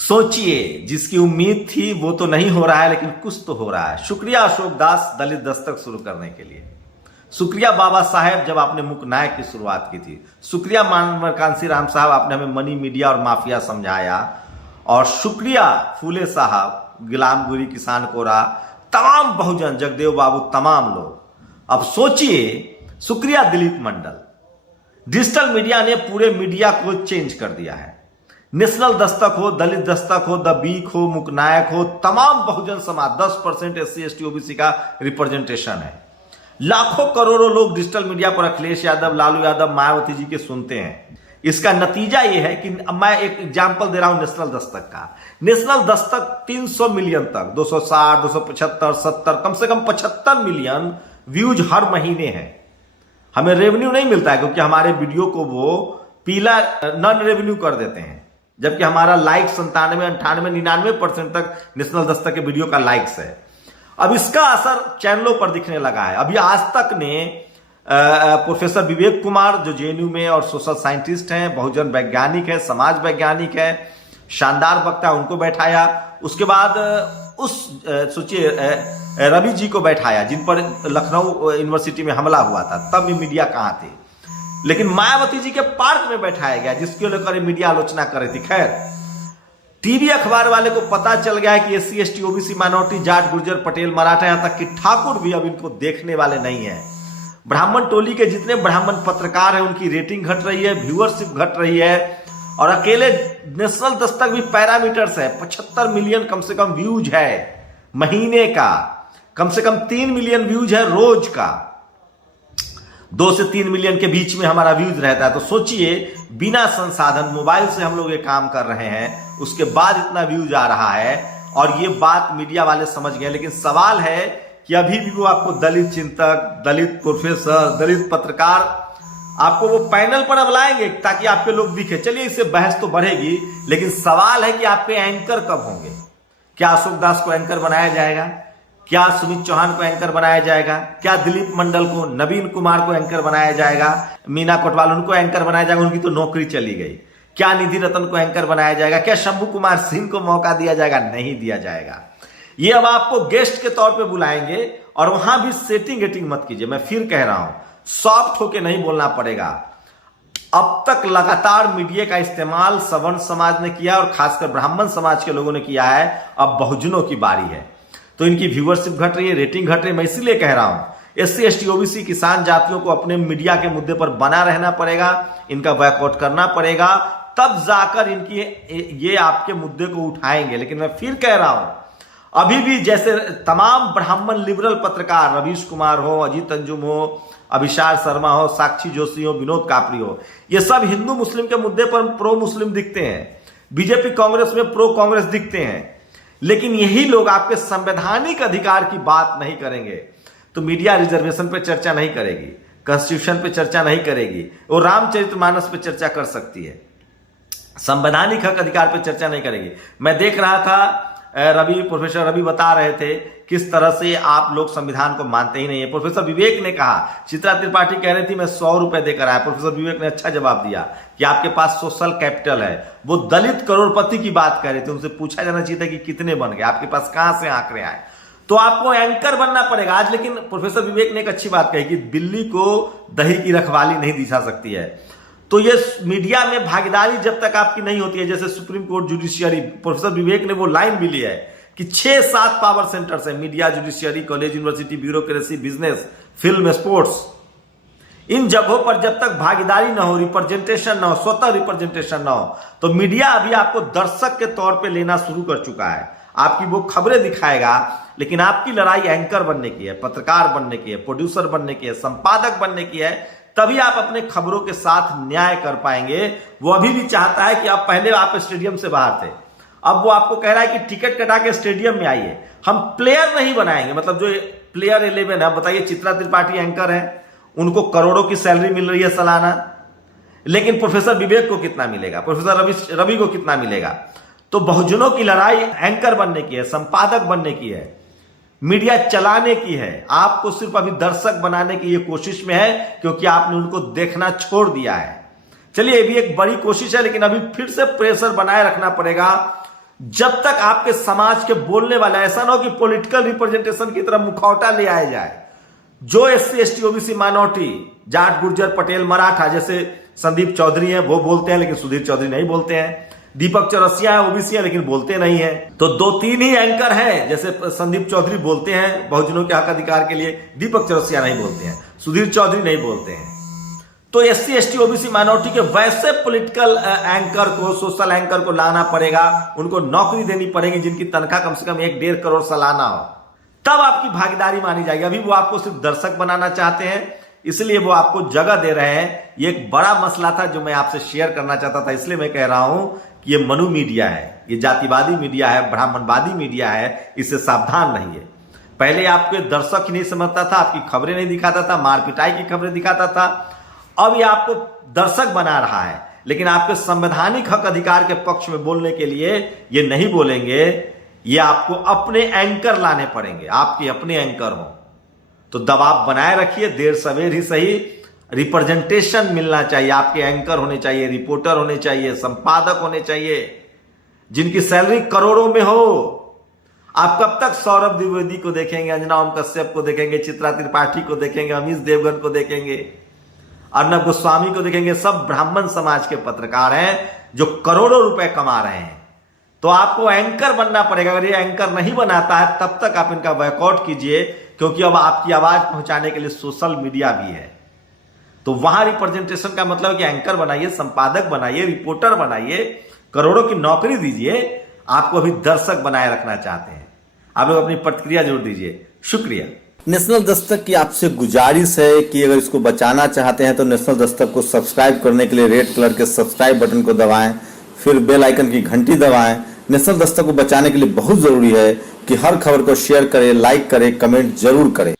सोचिए, जिसकी उम्मीद थी वो तो नहीं हो रहा है, लेकिन कुछ तो हो रहा है। शुक्रिया अशोक दास दलित दस्तक शुरू करने के लिए। शुक्रिया बाबा साहेब जब आपने मुक नायक की शुरुआत की थी। शुक्रिया मानवर कांसी राम साहब, आपने हमें मनी मीडिया और माफिया समझाया। और शुक्रिया फूले साहब, गुलामगिरी किसान कोरा, तमाम बहुजन, जगदेव बाबू, तमाम लोग। अब सोचिए, शुक्रिया दिलीप मंडल। डिजिटल मीडिया ने पूरे मीडिया को चेंज कर दिया है। नेशनल दस्तक हो, दलित दस्तक हो, द वीक हो, मुकनायक हो, तमाम Bahujan Samaj, 10% SC ST OBC का रिप्रेजेंटेशन है। लाखों करोड़ों लोग डिजिटल मीडिया पर अखिलेश यादव, लालू यादव, मायावती जी के सुनते हैं। इसका नतीजा यह है कि मैं एक एग्जाम्पल दे रहा हूं नेशनल दस्तक का। नेशनल दस्तक 300 मिलियन तक, 260, 275, 70, कम से कम 75 मिलियन व्यूज हर महीने हैं। हमें रेवेन्यू नहीं मिलता है क्योंकि हमारे वीडियो को वो पीला नॉन रेवेन्यू कर देते हैं, जबकि हमारा लाइक 97, 98, 99% तक नेशनल दस्तक के वीडियो का लाइक्स है। अब इसका असर चैनलों पर दिखने लगा है। अभी आज तक ने प्रोफेसर विवेक कुमार, जो JNU में और सोशल साइंटिस्ट हैं, बहुजन वैज्ञानिक है, समाज वैज्ञानिक है, शानदार वक्ता, उनको बैठाया। उसके बाद सोचिए रवि जी को बैठाया, जिन पर लखनऊ यूनिवर्सिटी में हमला हुआ था, तब ये मीडिया कहां थे। लेकिन मायावती जी के पार्क में बैठाया गया, जिसके लेकर मीडिया आलोचना कर रही थी। खैर, टीवी अखबार वाले को पता चल गया है कि SC ST OBC minority, Jat, Gurjar, Patel, Maratha, यहां तक कि ठाकुर भी अब इनको देखने वाले नहीं है। ब्राह्मण टोली के जितने ब्राह्मण पत्रकार हैं, उनकी रेटिंग घट रही है, व्यूअरशिप घट रही है। और अकेले नेशनल दस्तक भी पैरामीटर्स है। 75 मिलियन कम से कम व्यूज है महीने का, कम से कम 3 मिलियन व्यूज है रोज का। 2 से 3 मिलियन के बीच में हमारा व्यूज रहता है। तो सोचिए, बिना संसाधन, मोबाइल से हम लोग ये काम कर रहे हैं, उसके बाद इतना व्यूज आ रहा है। और ये बात मीडिया वाले समझ गए। लेकिन सवाल है कि अभी भी वो आपको दलित चिंतक, दलित प्रोफेसर, दलित पत्रकार, आपको वो पैनल पर अब लाएंगे ताकि आपके लोग दिखे। चलिए, इससे बहस तो बढ़ेगी, लेकिन सवाल है कि आपके एंकर कब होंगे। क्या अशोक दास को एंकर बनाया जाएगा? क्या सुमित चौहान को एंकर बनाया जाएगा? क्या दिलीप मंडल को, नवीन कुमार को एंकर बनाया जाएगा? मीना कोटवाल, उनको एंकर बनाया जाएगा? उनकी तो नौकरी चली गई। क्या निधि रतन को एंकर बनाया जाएगा? क्या शंभू कुमार सिंह को मौका दिया जाएगा? नहीं दिया जाएगा। ये अब आपको गेस्ट के तौर पे बुलाएंगे और वहां भी सेटिंग एटिंग मत कीजिए। मैं फिर कह रहा हूं, सॉफ्ट होके नहीं बोलना पड़ेगा। अब तक लगातार मीडिया का इस्तेमाल सवर्ण समाज ने किया और खासकर ब्राह्मण समाज के लोगों ने किया है। अब बहुजनों की बारी है, तो इनकी व्यूअरशिप घट रही है, रेटिंग घट रही है। मैं इसीलिए कह रहा हूं, SC ST OBC किसान जातियों को अपने मीडिया के मुद्दे पर बना रहना पड़ेगा, इनका बैकआउट करना पड़ेगा, तब जाकर इनकी ये आपके मुद्दे को उठाएंगे। लेकिन मैं फिर कह रहा हूं, अभी भी जैसे तमाम ब्राह्मण लिबरल पत्रकार, रवीश कुमार हो, अजीत अंजुम हो, अभिषार शर्मा हो, साक्षी जोशी हो, विनोद कापड़ी हो, ये सब हिंदू मुस्लिम के मुद्दे पर प्रो मुस्लिम दिखते हैं। बीजेपी कांग्रेस में प्रो कांग्रेस दिखते हैं। लेकिन यही लोग आपके संवैधानिक अधिकार की बात नहीं करेंगे। तो मीडिया रिजर्वेशन पे चर्चा नहीं करेगी, कॉन्स्टिट्यूशन पे चर्चा नहीं करेगी, वो रामचरितमानस पे चर्चा कर सकती है, संवैधानिक हक अधिकार पे चर्चा नहीं करेगी। मैं देख रहा था प्रोफेसर रवि बता रहे थे किस तरह से आप लोग संविधान को मानते ही नहीं है। प्रोफेसर विवेक ने कहा, चित्रा त्रिपाठी कह रही थी मैं 100 रुपए देकर आया। प्रोफेसर विवेक ने अच्छा जवाब दिया कि आपके पास सोशल कैपिटल है। वो दलित करोड़पति की बात कर रहे थे, उनसे पूछा जाना चाहिए था कि कितने बन गए, आपके पास कहां से आंकड़े आए। तो आपको एंकर बनना पड़ेगा आज। लेकिन प्रोफेसर विवेक ने एक अच्छी बात कही कि बिल्ली को दही की रखवाली नहीं दिखा सकती है। तो ये मीडिया में भागीदारी जब तक आपकी नहीं होती है, जैसे supreme court, judiciary, professor Vivek ने वो लाइन भी ली है कि 6-7 पावर सेंटर्स है, media, judiciary, college, university, bureaucracy, business, film, sports. इन जगहों पर जब तक भागीदारी ना हो, रिप्रेजेंटेशन ना हो, स्वतः रिप्रेजेंटेशन ना हो, तो मीडिया अभी आपको दर्शक के तौर पे लेना शुरू कर चुका है। आपकी वो खबरें दिखाएगा, लेकिन आपकी लड़ाई एंकर बनने की है, पत्रकार बनने की है, प्रोड्यूसर बनने की है, संपादक बनने की है। तभी आप अपने खबरों के साथ न्याय कर पाएंगे। वो अभी भी चाहता है कि आप पहले आप स्टेडियम से बाहर थे, अब वो आपको कह रहा है कि टिकट कटा के स्टेडियम में आइए। हम प्लेयर नहीं बनाएंगे, मतलब जो प्लेयर 11 है, बताइए, चित्रा त्रिपाठी एंकर है, उनको करोड़ों की सैलरी मिल रही है सालाना, लेकिन प्रोफेसर विवेक को कितना मिलेगा, प्रोफेसर रवि को कितना मिलेगा? तो बहुजनों की लड़ाई एंकर बनने की है, संपादक बनने की है, मीडिया चलाने की है। आपको सिर्फ अभी दर्शक बनाने की ये कोशिश में है, क्योंकि आपने उनको देखना छोड़ दिया है। चलिए, ये भी एक बड़ी कोशिश है, लेकिन अभी फिर से प्रेशर बनाए रखना पड़ेगा। जब तक आपके समाज के बोलने वाला, ऐसा ना हो कि पॉलिटिकल रिप्रेजेंटेशन की तरफ मुखौटा ले आया जाए। जो SC ST OBC minority, Jat Gurjar Patel Maratha, जैसे संदीप चौधरी हैं, वो बोलते हैं लेकिन सुधीर चौधरी नहीं बोलते हैं। दीपक चौरसिया है, OBC है लेकिन बोलते नहीं है। तो 2-3 ही एंकर हैं, जैसे संदीप चौधरी बोलते हैं बहुजनों के हक अधिकार के लिए, दीपक चौरसिया नहीं बोलते हैं, सुधीर चौधरी नहीं बोलते हैं। तो SC ST OBC माइनॉरिटी के वैसे पॉलिटिकल एंकर को, सोशल एंकर को लाना पड़ेगा, उनको नौकरी देनी पड़ेगी जिनकी तनख्वाह कम से कम 1-1.5 करोड़ सालाना हो, तब आपकी भागीदारी मानी जाएगी। अभी वो आपको सिर्फ दर्शक बनाना चाहते हैं, इसलिए वो आपको जगह दे रहे हैं। ये एक बड़ा मसला था जो मैं आपसे शेयर करना चाहता था, इसलिए मैं कह रहा हूं कि ये मनु मीडिया है, ये जातिवादी मीडिया है, ब्राह्मणवादी मीडिया है, इससे सावधान रहिए। पहले आपके दर्शक ही नहीं समझता था, आपकी खबरें नहीं दिखाता था, मार पिटाई की खबरें दिखाता था। अब ये आपको दर्शक बना रहा है, लेकिन आपके संवैधानिक हक अधिकार के पक्ष में बोलने के लिए ये नहीं बोलेंगे। ये आपको अपने एंकर लाने पड़ेंगे, आपके अपने एंकर हो। तो दबाव बनाए रखिए, देर सवेर ही सही, रिप्रेजेंटेशन मिलना चाहिए। आपके एंकर होने चाहिए, रिपोर्टर होने चाहिए, संपादक होने चाहिए, जिनकी सैलरी करोड़ों में हो। आप कब तक सौरभ द्विवेदी को देखेंगे, अंजना ओम कश्यप को देखेंगे, चित्रा त्रिपाठी को देखेंगे, अमीश देवगन को देखेंगे, अर्नब गोस्वामी को देखेंगे? सब ब्राह्मण समाज के पत्रकार हैं जो करोड़ों रुपए कमा रहे हैं। तो आपको एंकर बनना पड़ेगा। अगर ये एंकर नहीं बनाता है तब तक आप इनका बॉयकॉट कीजिए, क्योंकि अब आपकी आवाज पहुंचाने के लिए सोशल मीडिया भी है। तो वहां रिप्रेजेंटेशन का मतलब कि एंकर बनाइए, संपादक बनाइए, रिपोर्टर बनाइए, करोड़ों की नौकरी दीजिए। आपको अभी दर्शक बनाए रखना चाहते हैं। आप लोग अपनी प्रतिक्रिया जरूर दीजिए। शुक्रिया। नेशनल दस्तक की आपसे गुजारिश है कि अगर इसको बचाना चाहते हैं तो नेशनल दस्तक को सब्सक्राइब करने के लिए रेड कलर के सब्सक्राइब बटन को दबाएं, फिर बेल आइकन की घंटी दबाएं। नेशनल दस्तक को बचाने के लिए बहुत जरूरी है कि हर खबर को शेयर करें, लाइक करें, कमेंट जरूर करें।